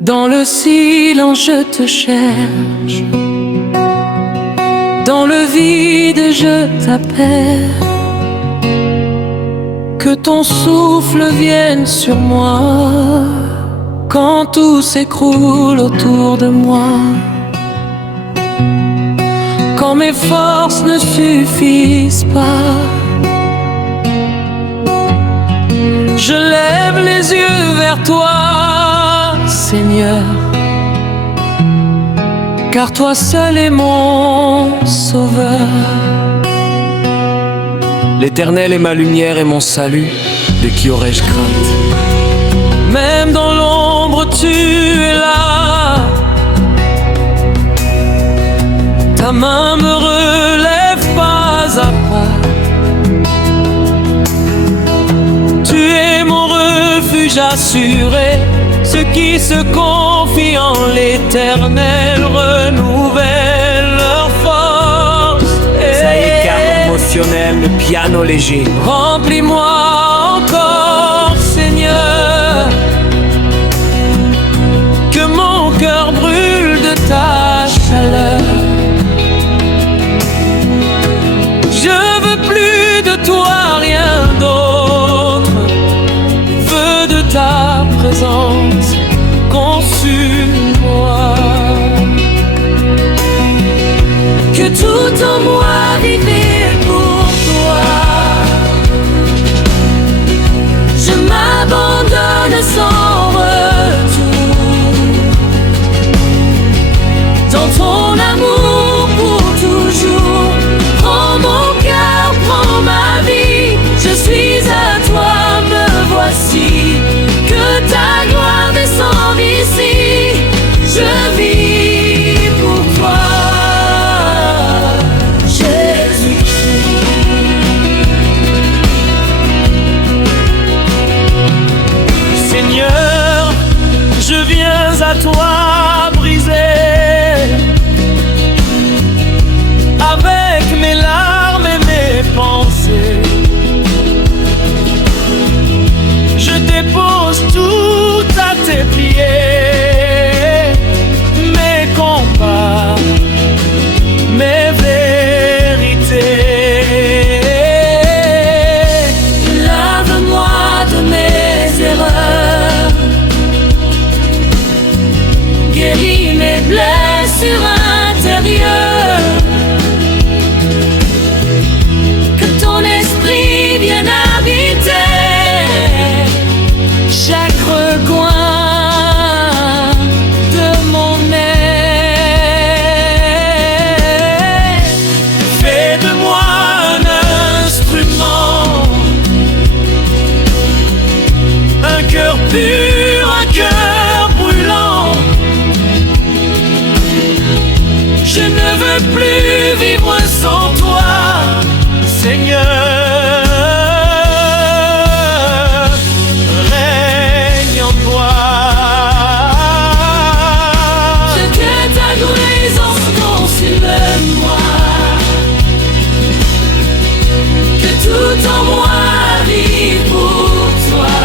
Dans le silence je te cherche, dans le vide je t'appelle. Que ton souffle vienne sur moi quand tout s'écroule autour de moi. Quand mes forces ne suffisent pas, je lève les yeux vers toi, Seigneur, car toi seul est mon sauveur. L'Éternel est ma lumière et mon salut, de qui aurais-je crainte? Même dans l'ombre tu es là, ta main me relève pas à pas. Tu es mon refuge assuré, ceux qui se confient en l'Éternel renouvellent leur force. Ça y est, calme émotionnel, le piano léger. Remplis-moi encore, Seigneur, que mon cœur brûle de ta chaleur. Je veux plus de toi, rien d'autre. Feu de ta présence, consume-moi. Que tout en moi vive pour toi. Je m'abandonne sans retour dans ton amour pour toujours. Prends mon cœur, prends ma vie, je suis à toi, me voici. Que ta gloire descende ici, je vis pour toi, Jésus-Christ. Seigneur, je viens à toi brisé, avec mes larmes et mes pensées. Je dépose tout à tes pieds, mes combats, mes vérités. Lave-moi de mes erreurs, guéris mes blessures intérieures. Que ton esprit vienne habiter chaque recoin de mon être. Fais de moi un instrument, un cœur pur, un cœur brûlant. Je ne veux plus vivre sans toi, Seigneur. Règne en toi. Que ta guérison consume-moi, que tout en moi vive pour toi.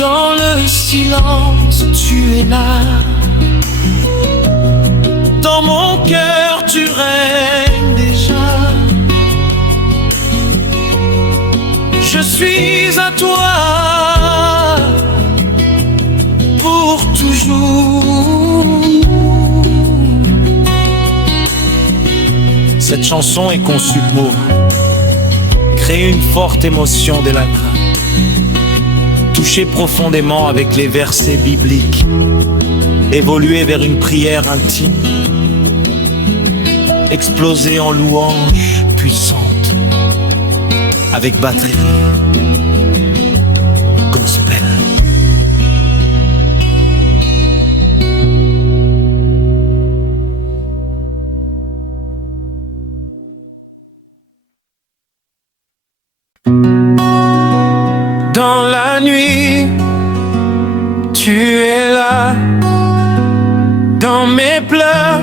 Dans le silence, tu es là. Dans mon cœur, tu règnes déjà. Je suis à toi pour toujours. Cette chanson est conçue pour créer une forte émotion dès la fin, toucher profondément avec les versets bibliques, évoluer vers une prière intime, exploser en louange puissante avec batterie gospel. Dans la nuit, tu es là. Dans mes pleurs,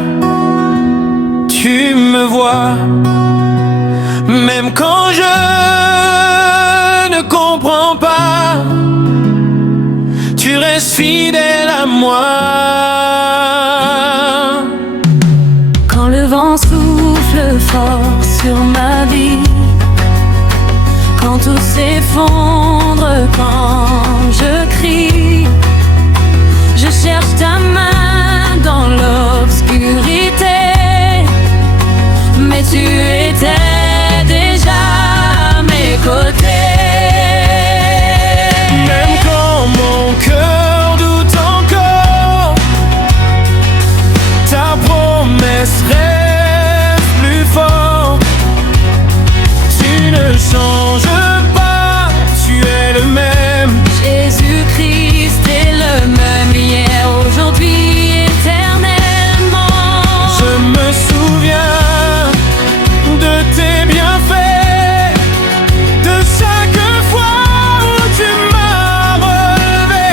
tu me vois. Même quand je ne comprends pas, tu restes fidèle à moi. Quand le vent souffle fort sur ma vie, quand tout s'effondre, quand je crie, je cherche ta main dans l'obscurité, mais tu étais déjà à mes côtés. Même quand mon cœur doute encore, ta promesse reste plus forte. Tu ne changes pas, tu es le même. Jésus-Christ est le même hier, aujourd'hui, éternellement. Je me souviens de tes bienfaits, de chaque fois où tu m'as relevé.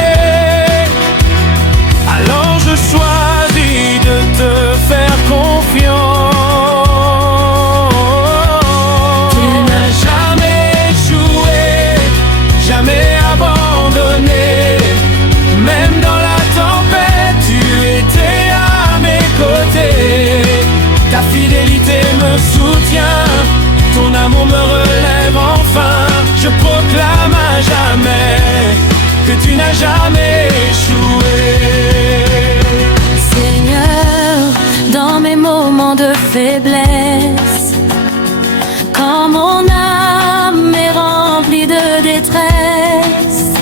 Alors je choisis de te faire confiance. Tu n'as jamais échoué, jamais abandonné. Même dans la tempête, tu étais à mes côtés. Ta fidélité me soutient, ton amour me relève enfin. Je proclame à jamais que tu n'as jamais échoué. Seigneur, dans mes moments de faiblesse, quand mon âme est remplie de détresse,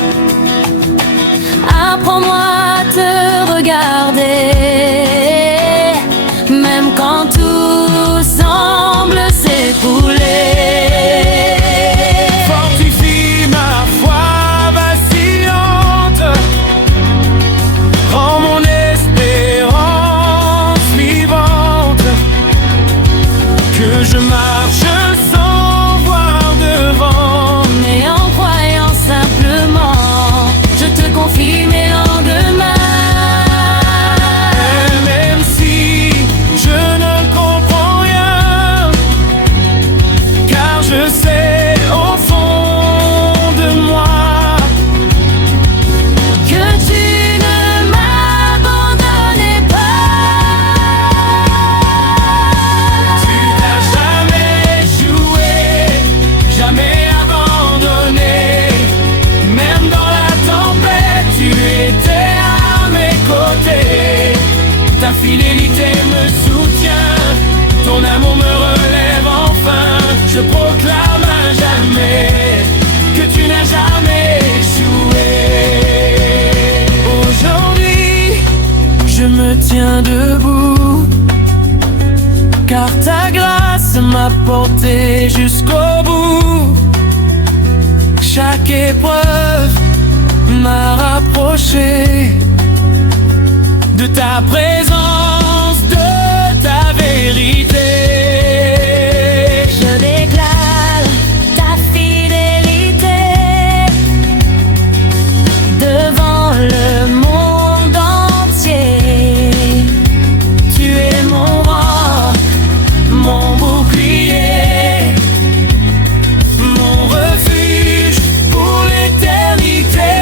apprends-moi à te regarder, même quand tout semble s'écrouler. Fortifie ma foi vacillante, rends mon espérance vivante, que je marche sans voir devant, Mais en croyant simplement, je te confie mes lendemains. et même si je ne comprends rien, car je sais au fond de moi Que tu ne m'abandonnais pas. tu n'as jamais échoué, jamais abandonné. Même dans la tempête, tu étais à mes côtés. Ta fidélité me soutient, ton amour me relève enfin. Je proclame à jamais que tu n'as jamais échoué. Aujourd'hui, je me tiens debout, car ta grâce m'a porté jusqu'au bout. Chaque épreuve m'a rapproché de ta présence, de ta vérité. Je déclare ta fidélité devant le monde entier. Tu es mon roi, mon bouclier, mon refuge pour l'éternité.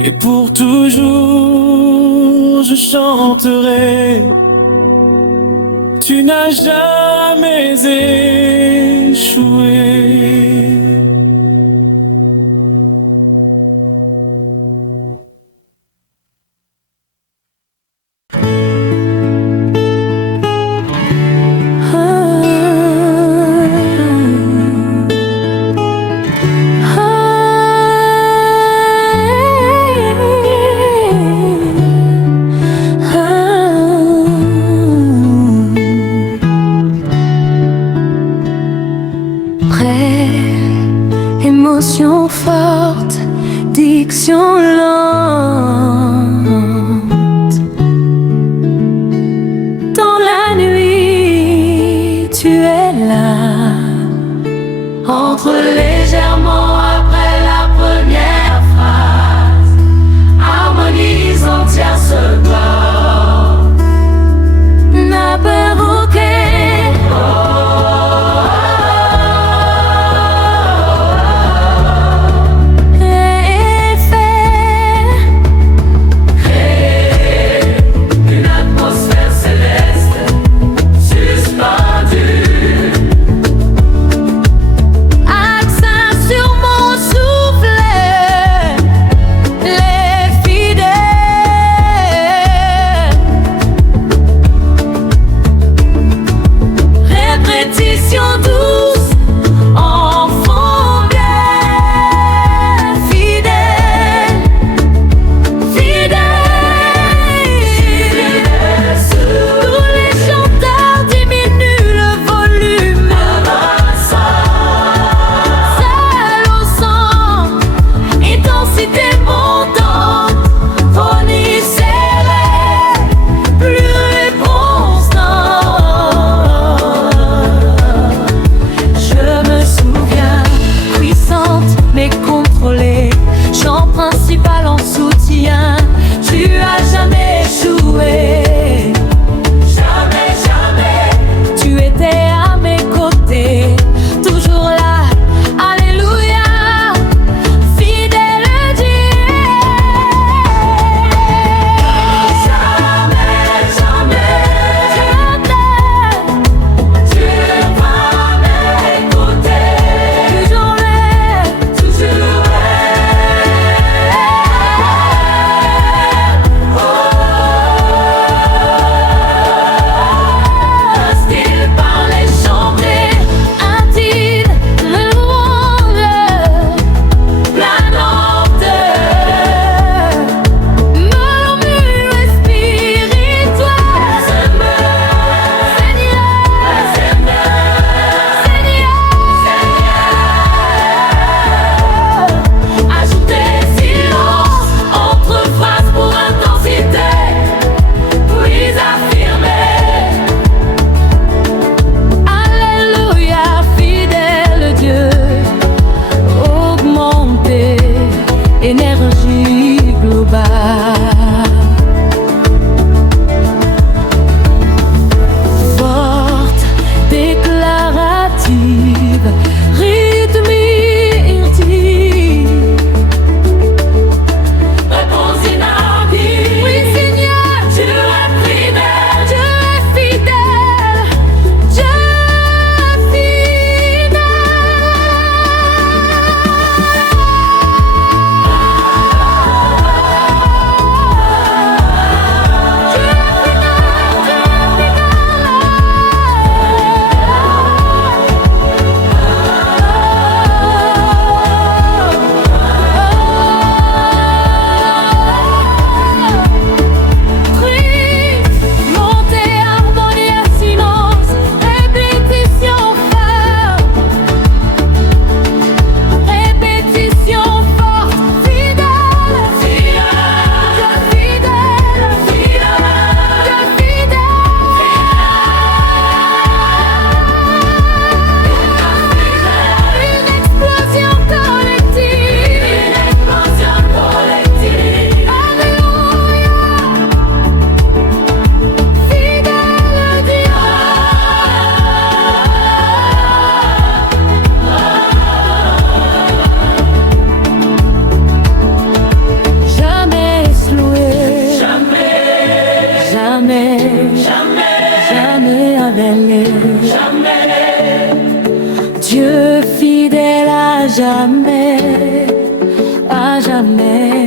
Et pour toujours je chanterai. Tu n'as jamais échoué. Émotion forte, diction lente. Dans la nuit, tu es là. Entre légèrement après la première phrase, harmonise en tierce seconde. N'a peur aucun. ciel.